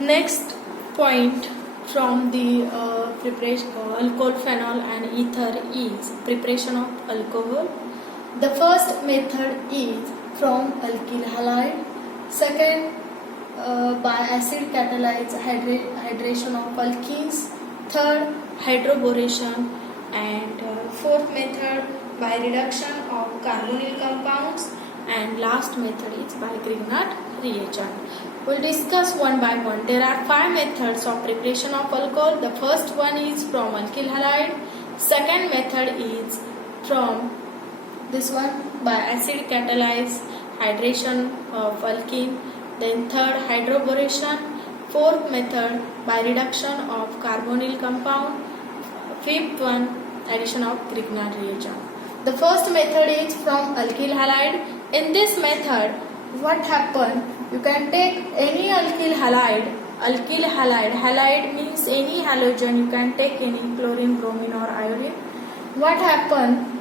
Next point from the preparation alcohol, phenol and ether is preparation of alcohol. The first method is from alkyl halide. Second, by acid catalyzed hydration of alkenes. Third, hydroboration. And fourth method by reduction of carbonyl compounds. And last method is by Grignard reagent. We'll discuss one by one. There are 5 methods of preparation of alcohol. The first one is from alkyl halide. Second method is from this one by acid catalyzed hydration of alkene. Then third, hydroboration. Fourth method by reduction of carbonyl compound. Fifth one, addition of Grignard reagent. The first method is from alkyl halide. In this method, what happen? You can take any alkyl halide. Halide means any halogen. You can take any chlorine, bromine or iodine. What happen?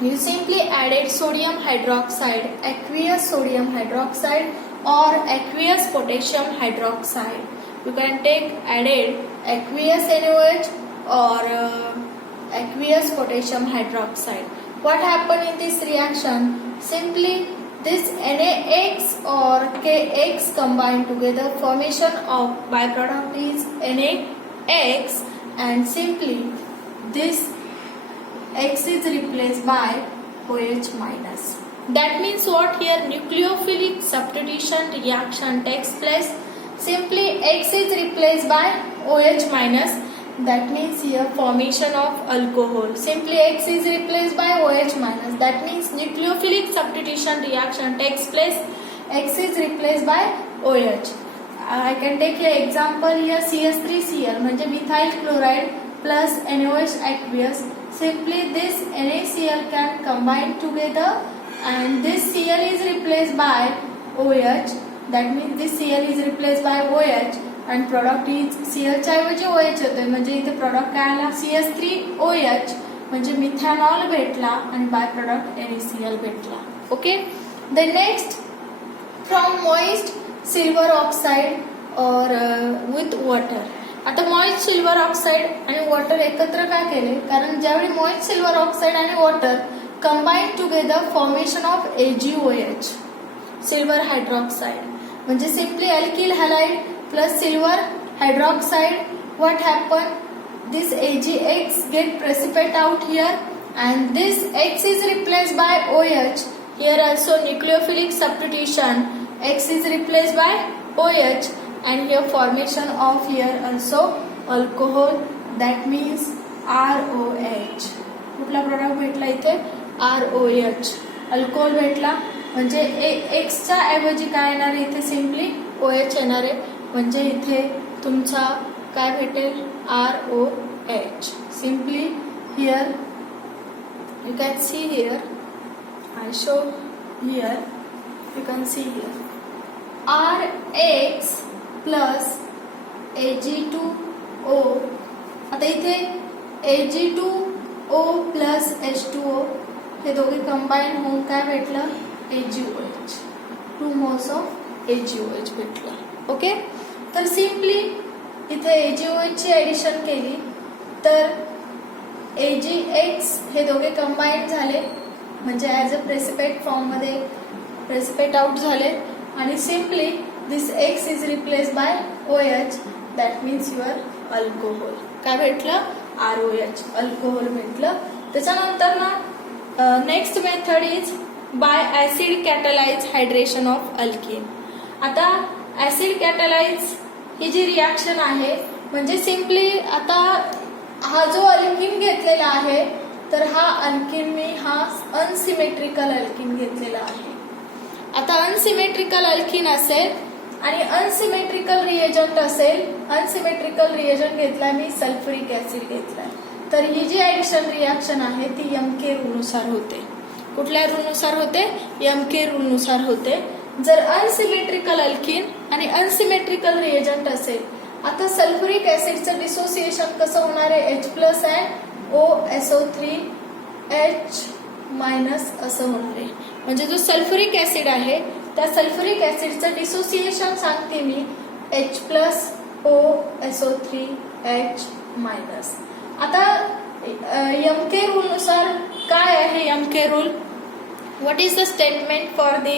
You simply added sodium hydroxide, aqueous sodium hydroxide or aqueous potassium hydroxide. You can take added aqueous NaOH or aqueous potassium hydroxide. What happened in this reaction? Simply this NaX or KX combined together, formation of byproduct is NaX, and simply this X is replaced by OH minus. That means what here? Nucleophilic substitution reaction takes place. Simply X is replaced by OH minus. That means here formation of alcohol. Simply X is replaced by OH minus. That means nucleophilic substitution reaction takes place. X is replaced by OH. I can take an example here. CH3Cl म्हणजे methyl chloride plus NaOH aqueous. Simply this NaCl can combine together and this Cl is replaced by OH. That means this Cl is replaced by OH and product is Cl च्या ऐवजी OH होते, म्हणजे इथे product काय आला? CH3OH म्हणजे methanol भेटला आणि बाय प्रोडक्ट NaCl भेटला. Okay. The next from moist silver oxide or with water. आता मॉइस्ट सिल्वर ऑक्साइड आणि वॉटर एकत्र का केले? कारण ज्यावेळी मॉइस्ट सिल्वर ऑक्साइड आणि water combine together formation of AgOH silver hydroxide म्हणजे simply alkyl halide plus silver hydroxide. What happen? This AgX get precipitate out here and this X is replaced by OH. Here also nucleophilic substitution, X is replaced by OH. And here formation of here also alcohol, that means ROH. कुठला product भेटला इथे? ROH. Alcohol भेटला म्हणजे X च्या ऐवजी काय येणार इथे? सिम्पली OH येणार आहे म्हणजे इथे तुमचा काय भेटेल? ROH. Simply here you can see here, I show here, you can see here RX plus Ag2O. आता इथे Ag2O प्लस H2O हे दोघे कंबाईन होऊन काय भेटलं? AgOH. 2 moles ऑफ AgOH भेटलं. ओके. तर सिम्पली इथे AgOH ची ऍडिशन केली तर AgX हे दोघे कंबाईन झाले म्हणजे ऍज अ प्रेसिपिटेट फॉर्म मध्ये प्रेसिपिटेट आउट झाले आणि simply this X is replaced by OH. That means your alcohol. काय भेटलं? ROH. अल्कोहोल भेटलं. त्याच्यानंतर ना next method is by acid कॅटलाइज hydration of alkane. आता ऍसिड कॅटलाइज ही जी रिॲक्शन आहे म्हणजे सिम्पली आता हा जो अल्किन घेतलेला आहे तर हा अल्किन मी हा अनसिमेट्रिकल अल्किन घेतलेला आहे. आता अनसिमेट्रिकल अल्किन असेल आणि अनसिमेट्रिकल रिएजंट असेल. अनसिमेट्रिकल रिएजंट घेतला मी सल्फ्युरिक ऍसिड घेतलाय तर ही जी ऍडिशन रिॲक्शन आहे ती MK रूलनुसार होते. कुठल्या रूलनुसार होते? MK रूलनुसार होते. जर अनसिमेट्रिकल अल्किन आणि अनसिमेट्रिकल रिएजंट असेल. आता सल्फ्युरिक ऍसिडचं डिसोसिएशन कसं होणार आहे? H+ अँड OSO3 H- असं होणार आहे. म्हणजे जो सल्फ्युरिक ऍसिड आहे त्या सल्फ्युरिक ऍसिडचं डिसोसिएशन सांगते मी H प्लस OSO3H मायनस. आता MK रूल नुसार काय आहे MK rule? What is the statement for the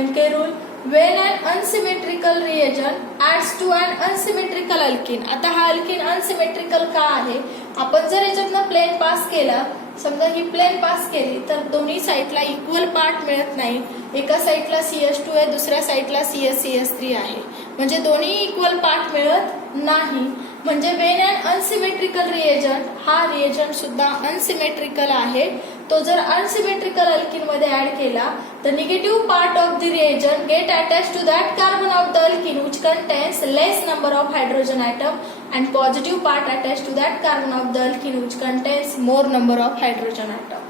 MK rule? When an unsymmetrical reagent adds to an unsymmetrical alkene. आता हा अल्किन अनसिमेट्रिकल का आहे? आपण जर याच्यातनं प्लेन पास केला, समजा ही प्लेन पास केली तर दोन्ही साईडला इक्वल पार्ट मिळत नाही. एका साईडला CH2 आहे, दुसऱ्या साईडला CH3 आहे, म्हणजे दोन्ही इक्वल पार्ट मिळत नाही. म्हणजे वेन अँड अनसिमेट्रिकल रिएजंट, हा रिएजंट सुद्धा अनसिमेट्रिकल आहे. तो जर अनसिमेट्रिकल अल्किन मध्ये ऍड केला, the negative part of the reagent get attached to that carbon of the alkene which contains less number of hydrogen atom and positive part attached to that carbon of the alkene which contains more number of hydrogen atom.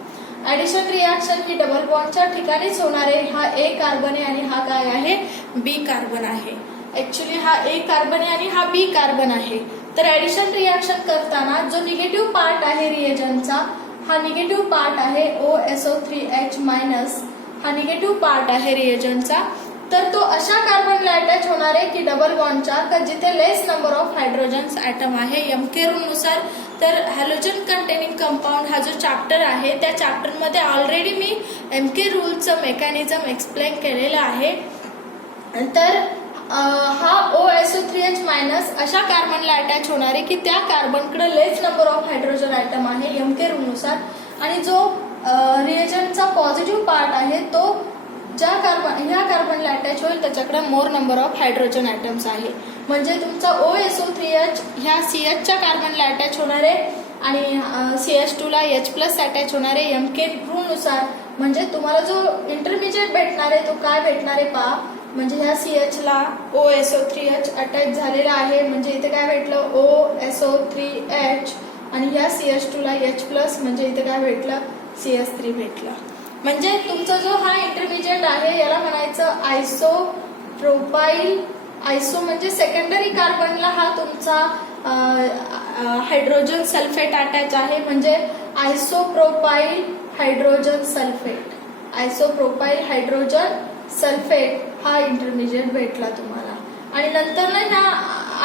Addition reaction ही double बॉन्डच्या ठिकाणीच होणार आहे. हा A carbon आहे आणि हा काय आहे? B कार्बन आहे. ऍक्च्युली हा A कार्बन आहे आणि हा B कार्बन आहे. तर ऍडिशन रिएक्शन करताना जो निगेटिव्ह पार्ट आहे रिएजंटचा, हा निगेटिव्ह पार्ट आहे OSO3H मायनस, हा निगेटिव्ह पार्ट आहे रिएजंटचा. तर तो अशा कार्बनला अटॅच होणार आहे की डबल बॉन्डच्या का जिथे लेस नंबर ऑफ हायड्रोजन्स ॲटम आहे MK रूल नुसार. तर हॅलोजन कंटेनिंग कंपाऊंड हा जो चॅप्टर आहे त्या चॅप्टरमध्ये ऑलरेडी मी MK रूलचं मेकॅनिझम एक्सप्लेन केलेलं आहे. तर हा OSO3H मायनस अशा कार्बनला अटॅच होणार आहे की त्या कार्बनकडे लेस नंबर ऑफ हायड्रोजन ॲटम आहे MK रूल नुसार, आणि जो रिएजंटचा पॉझिटिव्ह पार्ट आहे तो ह्या कार्बनला अटॅच होईल त्याच्याकडे more number of hydrogen atoms आहे. म्हणजे तुमचा OSO3H ह्या CH च्या कार्बनला अटॅच होणार आहे आणि CH2 ला H प्लस अटॅच होणार आहे MK रूल नुसार. म्हणजे तुम्हाला जो इंटरमिजिएट भेटणार आहे तो काय भेटणार आहे पहा. म्हणजे ह्या CH ला OSO3H अटॅच झालेला आहे, म्हणजे इथे काय भेटलं OSO3H, आणि ह्या CH2 ला H प्लस, म्हणजे इथे काय भेटलं CH3 भेटलं. म्हणजे तुमचा जो हा इंटरमिजिएट आहे याला म्हणायचं आयसोप्रोपाइल. आयसो म्हणजे सेकंडरी कार्बनला हा तुमचा हायड्रोजन सल्फेट अटॅच आहे, म्हणजे आयसोप्रोपाइल हायड्रोजन सल्फेट. आयसोप्रोपाइल हायड्रोजन सल्फेट हा इंटरमिजिएट भेटला तुम्हाला. आणि नंतर ना ह्या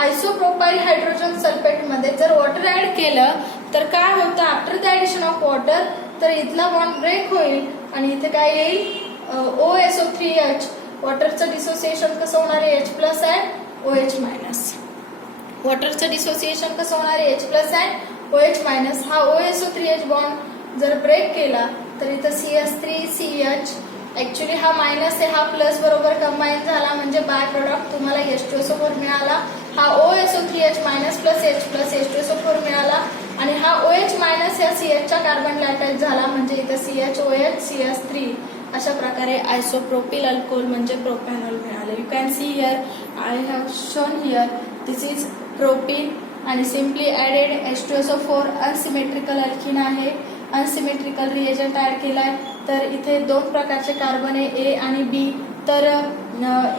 आयसोप्रोपाइल हायड्रोजन सल्फेट मध्ये जर वॉटर ऍड केलं तर काय होतं, after the addition of water तर इथला बॉन्ड ब्रेक होईल आणि इथे काय येईल OSO3H. वॉटरचं डिसोसिएशन कसं होणार आहे H plus and OH minus. वॉटरचं डिसोसिएशन कसं होणार आहे H plus and OH minus. हा OSO3H बॉन्ड जर ब्रेक केला तर इथं CH3CH, ऍक्च्युली हा मायनस आहे, हा प्लस बरोबर कंबाईन झाला म्हणजे बाय प्रोडक्ट तुम्हाला H2SO4 मिळाला. हा OSO3H minus plus H plus H2SO4 मिळाला आणि हा OH मायनस या CH च्या कार्बनला अटॅच झाला म्हणजे इथं CHOH CH3. अशा प्रकारे आयसोप्रोपिल अल्कोहोल म्हणजे प्रोपॅनॉल मिळाले. You can see here I have shown here this is propene आणि simply added H2SO4 unsymmetrical alkene आहे. अनसिमेट्रिकल रिएजंट ऍड केलाय तर इथे दोन प्रकारचे कार्बन आहे A आणि B. तर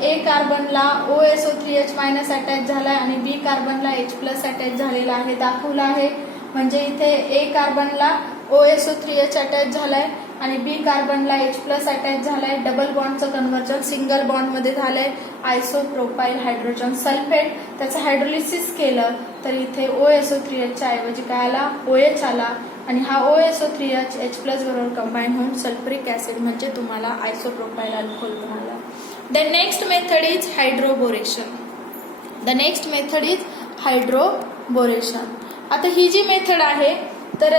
A कार्बनला OSO3H मायनस अटॅच झालाय आणि B कार्बनला H प्लस अटॅच झालेला आहे दाखवला आहे. म्हणजे इथे A कार्बनला OSO3H अटॅच झालाय आणि B कार्बनला H प्लस अटॅच झालाय. डबल बॉन्डचं कन्व्हर्जन सिंगल बॉन्ड मध्ये झालंय. आयसोप्रोपाइल हायड्रोजन सल्फेट त्याचं हायड्रोलिसिस केलं तर इथे OSO3H च्या ऐवजी काय आला OH आला आणि हा OSO3H H प्लस बरोबर कंबाईन होऊन सल्फ्युरिक ऍसिड म्हणजे तुम्हाला आयसोप्रोपाइल अल्कोहोल मिळाला. The next method is hydroboration. The next method is hydroboration. आता ही जी मेथड आहे तर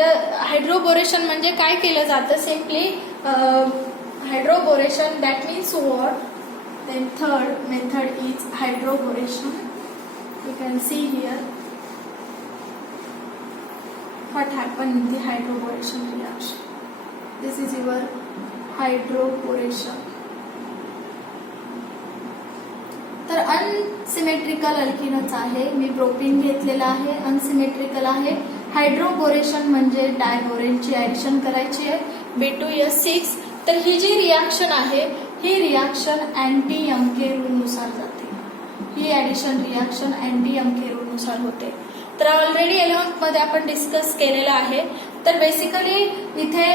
हायड्रोबोरेशन म्हणजे काय केलं जातं simply hydroboration that means what. Then third method is hydroboration. You can see here what happened in the hydroboration reaction. This is your hydroboration. तर unsymmetrical अल्किनच आहे. मी propene घेतलेला आहे, अनसिमेट्रिकल आहे. हायड्रोबोरेशन म्हणजे डायबोरेनची ऍडिशन करायची आहे B2S6. तर ही जी रिॲक्शन आहे ही रिॲक्शन अँटी MK रूल नुसार जाते. ही addition reaction anti MK rule नुसार होते. तर ऑलरेडी 11th मध्ये आपण डिस्कस केलेलं आहे. तर बेसिकली इथे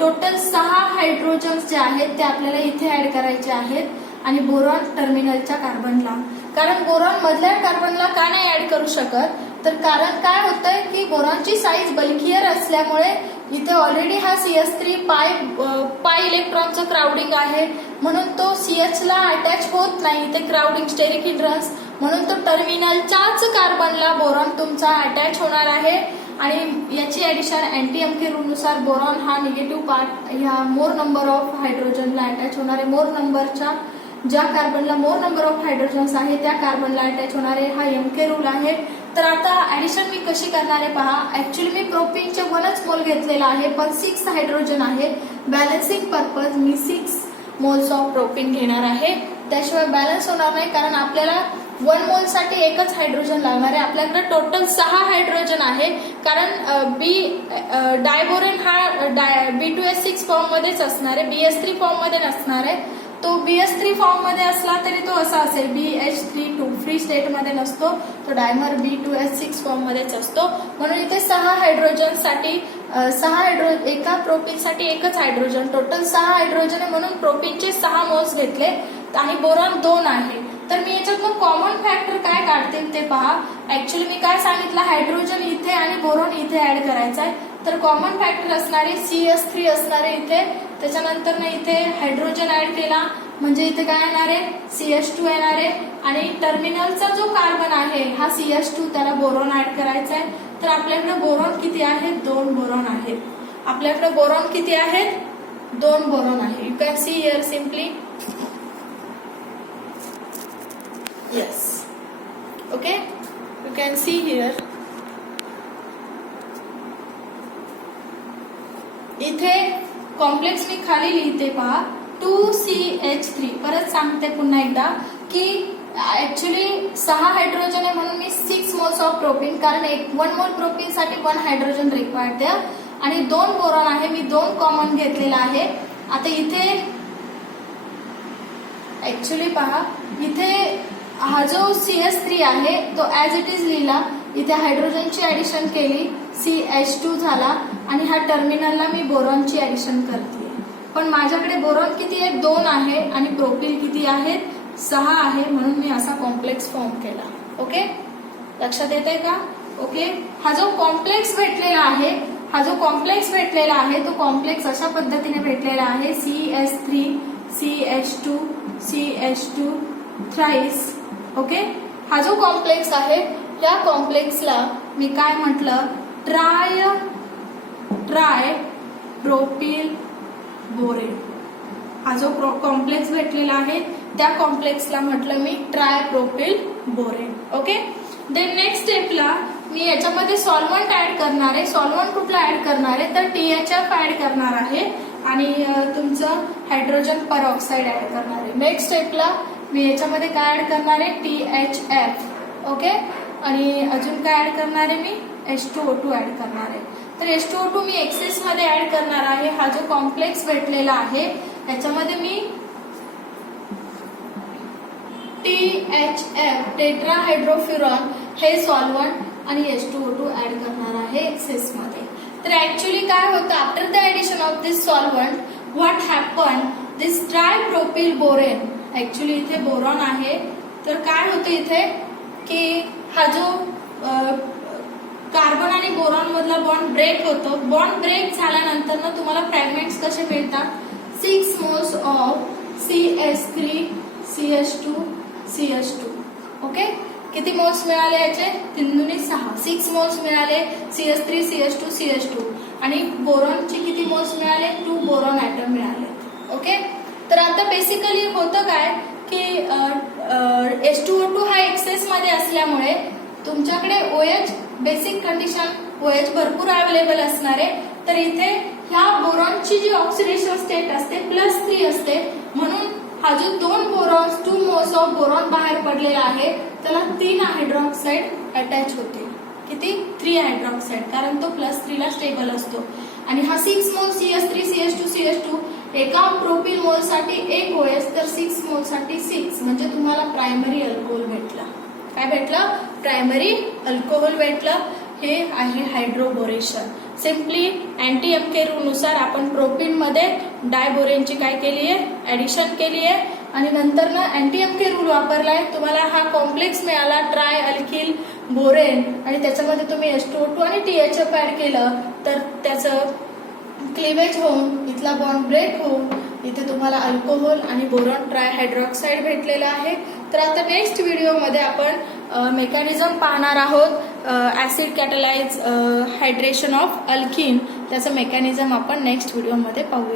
टोटल 6 हायड्रोजन्स जे आहेत ते आपल्याला इथे ऍड करायचे आहेत आणि बोरॉन टर्मिनलच्या कार्बनला कारण बोरॉन मधल्या कार्बनला का नाही ऍड करू शकत, तर कारण काय होतंय की बोरॉनची साईज बल्कियर असल्यामुळे इथे ऑलरेडी हा CH3 पाय इलेक्ट्रॉनचं क्राउडिंग आहे, म्हणून तो CH ला अटॅच होत नाही, इथे क्राउडिंग स्टेरिक हिंड्रन्स, म्हणून तो टर्मिनलच्याच कार्बनला बोरॉन तुमचा अटॅच होणार आहे. आणि याची ऍडिशन अँटी-एमके रूल नुसार बोरॉन हा निगेटिव्ह पार्ट ह्या मोर नंबर ऑफ हायड्रोजनला अटॅच होणारे, मोर नंबरच्या ज्या कार्बनला मोर नंबर ऑफ हायड्रोजन्स आहे त्या कार्बनला अटॅच होणारे हा एमके रूल आहे. तर आता ऍडिशन मी कशी करणार आहे पहा. ऍक्च्युली मी प्रोपीनचे 1च मोल घेतलेला आहे, पण 6 हायड्रोजन आहे. Balancing purpose me 6 moles of propene घेणार आहे, त्याशिवाय बॅलन्स होणार नाही, कारण आपल्याला 1 मोल साठी एकच हायड्रोजन लागणार आहे. आपल्याकडे टोटल 6 हायड्रोजन आहे, कारण डायबोरेन हा B2S6 फॉर्म मध्येच असणार आहे, BS3 फॉर्म मध्ये नसणार आहे. तो BS3 फॉर्म मध्ये असला तरी तो असा असेल, BH32 फ्री स्टेट मध्ये नसतो, तो डायमर B2S6 फॉर्म मध्येच असतो. म्हणून इथे 6 हायड्रोजन साठी एका प्रोपीन साठी एकच हायड्रोजन, टोटल 6 हायड्रोजन आहे, म्हणून प्रोपीनचे 6 मोल्स घेतले आणि बोरॉन 2 आहे. तर मी याच्यातून कॉमन फॅक्टर काय काढते ते पहा. ऍक्च्युली मी काय सांगितलं, हायड्रोजन इथे आणि बोरॉन इथे ऍड करायचा आहे, तर कॉमन फॅक्टर असणारे CH3 असणारे इथे, त्याच्यानंतर ना इथे हायड्रोजन ऍड केला म्हणजे इथे काय येणार आहे, CH2 येणार आहे, आणि टर्मिनलचा जो कार्बन आहे हा CH2, त्याला बोरॉन ऍड करायचा आहे. तर आपल्याकडे बोरॉन किती आहेत, 2 बोरॉन आहेत. आपल्याकडे बोरॉन किती आहेत, 2 बोरॉन आहे. You can see here simply. Yes. Okay. You can see here. इथे कॉम्प्लेक्स मी खाली लिहिते पहा, 2CH3. परत सांगते पुन्हा एकदा की ऍक्च्युली 6 हायड्रोजन आहे, म्हणून मी 6 मोल्स ऑफ प्रोपीन, कारण 1 मोल प्रोपीन साठी 1 हायड्रोजन रिक्वायर्ड आहे, आणि 2 बोरॉन आहे, मी 2 कॉमन घेतलेला आहे. आता इथे ऍक्च्युली पहा, इथे हा जो CH3 आहे तो ऍज इट इज लिहिला, इथे हायड्रोजनची ऍडिशन केली, CH2 झाला, आणि हा टर्मिनलला मी बोरॉनची ऍडिशन करते. पण माझ्याकडे बोरॉन किती आहे, 2 आहे, आणि प्रोपीन किती आहेत, 6 आहे, म्हणून मी असा कॉम्प्लेक्स फॉर्म केला. ओके, लक्षात येते का. ओके, हा जो कॉम्प्लेक्स भेटलेला आहे तो कॉम्प्लेक्स अशा पद्धतीने भेटलेला आहे, CH3 CH2 CH2 thrice. Okay, हा जो कॉम्प्लेक्स आहे या कॉम्प्लेक्सला मी काय म्हटलं, ट्राय प्रोपिल बोरेन. हा जो कॉम्प्लेक्स भेटलेला आहे त्या कॉम्प्लेक्सला म्हटलं मी tripropyl borane. Okay, then next स्टेपला मी याच्यामध्ये सॉल्व्हंट ऍड करणार आहे. सॉल्व्हंट कुठला ऍड करणार आहे, तर THF ऍड करणार आहे, आणि तुमचं हायड्रोजन परऑक्साईड ऍड करणार आहे. नेक्स्ट स्टेपला मी याच्यामध्ये काय ऍड करणार आहे, THF. ओके, आणि अजून काय ऍड करणार आहे, मी H2O2 ऍड करणार आहे. तर H2O2 मी एक्सेस मध्ये ऍड करणार आहे. हा जो कॉम्प्लेक्स भेटलेला आहे याच्यामध्ये मी THF टेट्राहायड्रोफ्युरॉन हे सॉल्व्हंट आणि H2O2 ऍड करणार आहे एक्सेस मध्ये. तर ऍक्च्युली काय होतं, after the addition of this solvent what happen, this tripropyl borane, actually इथे बोरॉन आहे, तर काय होतं इथे की हा जो कार्बन आणि बोरॉन मधला बॉन्ड ब्रेक होतो. बॉन्ड ब्रेक झाल्यानंतर ना तुम्हाला फ्रॅगमेंट्स कसे मिळतात, 6 moles of CH3 CH2 CH2. Okay, किती मोल्स मिळाले याचे, 3 दुनी 6, 6 मोल्स मिळाले CH3 CH2 CH2, आणि बोरॉनचे किती मोल्स मिळाले, 2 बोरॉन ऍटम मिळाले. ओके, तर आता बेसिकली होतं काय की H2O2 हा एक्सेस मध्ये असल्यामुळे तुमच्याकडे OH बेसिक कंडिशन OH भरपूर अवेलेबल असणार आहे. तर इथे ह्या बोरॉनची जी ऑक्सिडेशन स्टेट असते +3 असते, म्हणून हा जो 2 बोरॉन्स 2 मोल्स ऑफ बोरॉन बाहेर पडलेला आहे त्याला 3 हायड्रॉक्साईड अटॅच होते. किती, 3 हायड्रॉक्साईड, कारण तो +3 ला स्टेबल असतो. आणि हा 6 मोल CH3 CH2 CH2 एका प्रोपिल मोल साठी 1 OH, तर 6 मोल साठी 6, म्हणजे तुम्हाला प्रायमरी अल्कोहोल भेटला. काय भेटलं, प्रायमरी अल्कोहोल भेटलं. हे आहे हायड्रोबोरेशन. सिम्पली अँटी-एमके रूल नुसार आपण प्रोपीन मध्ये डायबोरेनची काय केली आहे, ऍडिशन केली आहे, आणि नंतर ना अँटी-एमके रूल वापरलाय. तुम्हाला हा कॉम्प्लेक्स मिळाला ट्राय अल्किल बोरेन आणि त्याच्यामध्ये तुम्ही H2O2 आणि THF ऍड केलं तर त्याचं क्लिवेज होऊन इथला बॉन्ड ब्रेक होऊन इथे तुम्हाला अल्कोहोल आणि बोरॉन ट्रायहायड्रॉक्साईड भेटलेला आहे. तर आता नेक्स्ट व्हिडिओमध्ये आपण मेकॅनिझम पाहणार आहोत. ऍसिड कॅटलाइज हायड्रेशन ऑफ अल्किन त्याचं मेकॅनिझम आपण नेक्स्ट व्हिडिओमध्ये पाहूया.